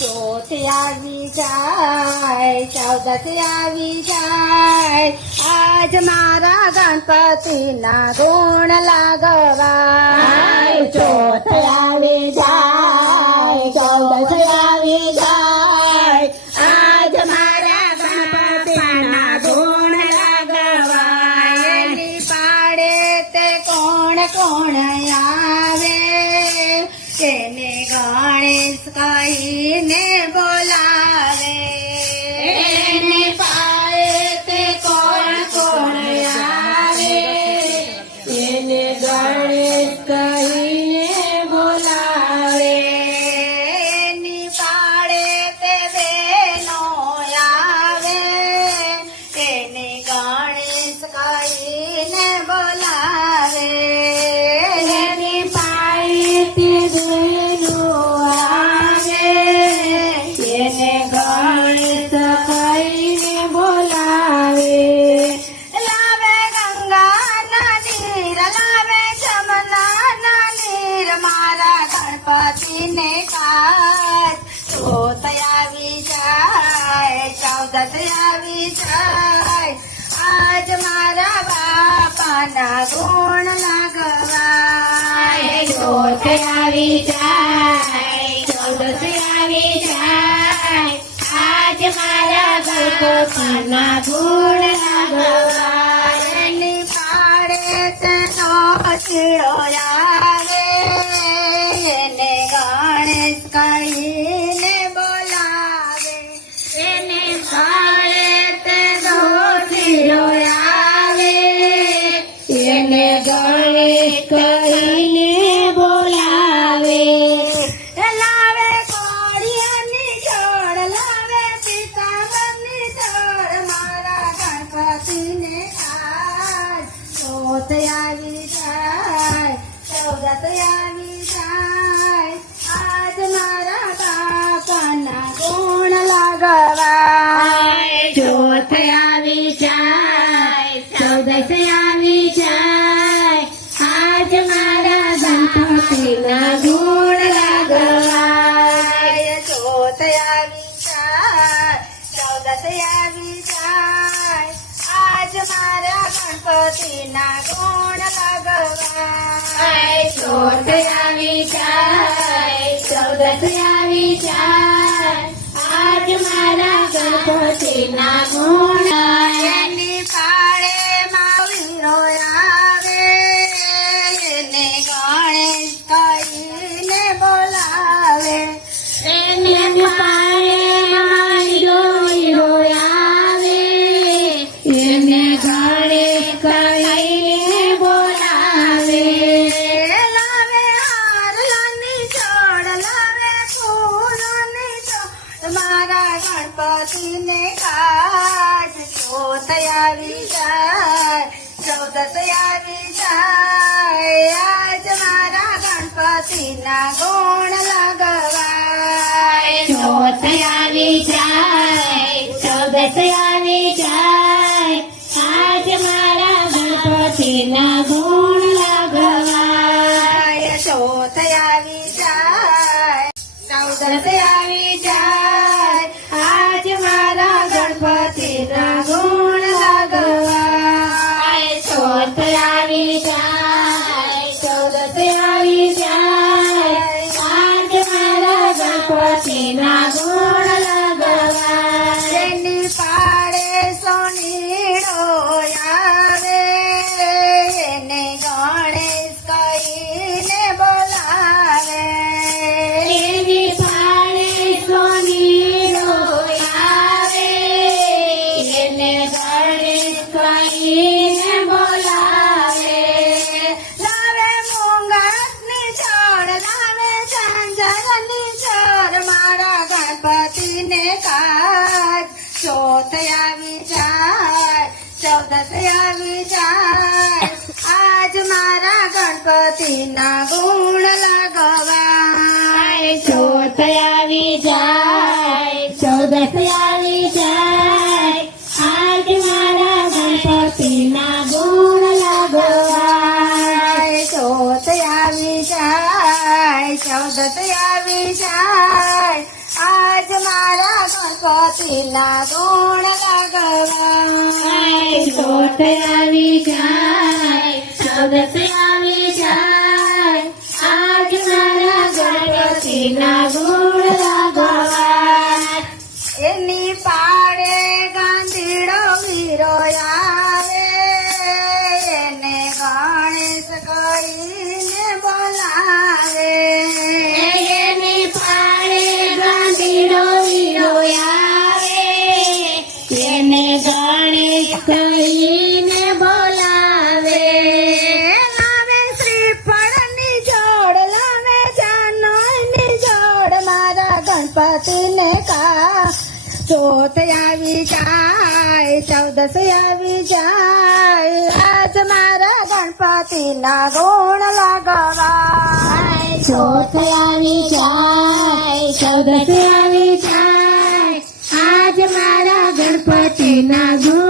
ચોથ આવી જાય, ચૌદસ આવી જાય, આજ મારા ગણપતિના ગુણ લાગવાય. ચોથ આવી જાય, ચૌદસ આવી જાય, આજ મારા ગણપતિના ગુણ લાગવાય. એની પાડે તે કોણ કોણ આવે, તેને ગણેશ કહીને બોલાવે. એને પાડે તે કોણ કોણ આવે, તેને ગણેશ કહીને બોલાવે. એની પાડે તે બહેનો આવે, તેને ગણેશ કહીને બોલાવે. એની પાડે તે બહેનો આવે, તેને ગણેશ કહીને બોલાવે. લાવે ગંગાના નીર, લાવે જમનાના નીર, મારા ગણપતિને કાજ. ચોથ આવી જાય, ચૌદસ આવી જાય, આજ મારા બાપાના ગુણ લાગવાય. ચોથ આવી જાય, ચૌદસ આવી જાય, આજ મારા ગણપતિના ગુણ લાગવાય. એની પાડે તેનો ચીડો આવે, એને ગણેશ કહીને બોલાવે. એને પાડે તેનો ચીડો આવે, એને ગણેશ કહીને બોલાવે. લાવે કોળિયાની જોડ, લાવે પિતાંબરની જોડ, મારા ગણપતિને આજ. ચોથ આવી જાય, ચૌદસ આવી જાય, આજ મારા બાપાના ગુણ લાગવાય. ચોથ આવી જાય, ચૌદસ આવી જાય, આજ મારા ગણપતિના ગુણ લાગવાય. ચોથ આવી જાય, ચૌદસ આવી જાય, આજ મારા ગણપતિના ગુણ લાગવાય. ચોથ આવી જાય, ચૌદસ આવી જાય, આજ મારા ગણપતિના ગુણ. એની પાડે માવીરો આવે, એને ગણેશ કહીને બોલાવે. એને પાડે માવીરો આવે, એને ગણેશ કહીને બોલાવે. લાવે હારલાની જોડ, લાવે ફૂલોની જોડ, મારા ગણપતિને કાજ. ચોથ આવી જાય, ચૌદસ આવી જાય, આજ મારા ગણપતિના ગુણ લાગવાય. ચોથ આવી જાય, ચૌદસ આવી જાય, આજ મારા ગણપતિના ગુણ લાગવાય. ચોથ આવી જાય, ચૌદસ આવી જાય, આજ મારા ગણપતિના ગુણ લાગવાય. ચોથ આવી જાય, ચૌદસ આવી જાય, આજ મારા ગણપતિના ગુણ લાગવાય. એની પાડે સોનીડો આવે, એને ગણેશ કહીને બોલાવે. એની પાડે સોનીડો આવે, એને ગણેશ કહીને બોલાવે. લાવે મૂંગની છોડ, લાવે ઝાંઝરની છોડ, મારા ગણપતિને કાજ. ચોથ આવી જાય, ચૌદસ આવી જાય, આજ મારા ગણપતિના ગુણ લાગવાય. ચોથ આવી જાય, ચૌદસ આવી જાય, આજ મારા ગણપતિના ગુણ લાગવાય. ચોથ આવી જાય, ચૌદસ આવી જાય, આ ગણપતિના ગુણ ગાવા ચોથ આવી જાય, ચૌદસ આવી જાય, આજ મારા ગણપતિના ગુણ ગાવા. એની પાડે ગાંધીડો વીરો આવે એને ગણેશ કરીને બોલાવે એની પાળે ગાંધીડો વીરો આવે, તેને ગણેશ કહીને બોલાવે. લાવે શ્રીફળની જોડ લાવે જાનોની જોડ મારા ગણપતિને કા ચોથ આવી જાય, ચૌદસ આવી જાય, આજ મારા ગણપતિના ગુણ લગવા ચોથ આવી જાય, ચૌદસ આવી જાય, આજ મારા ગણપતિના ગુણ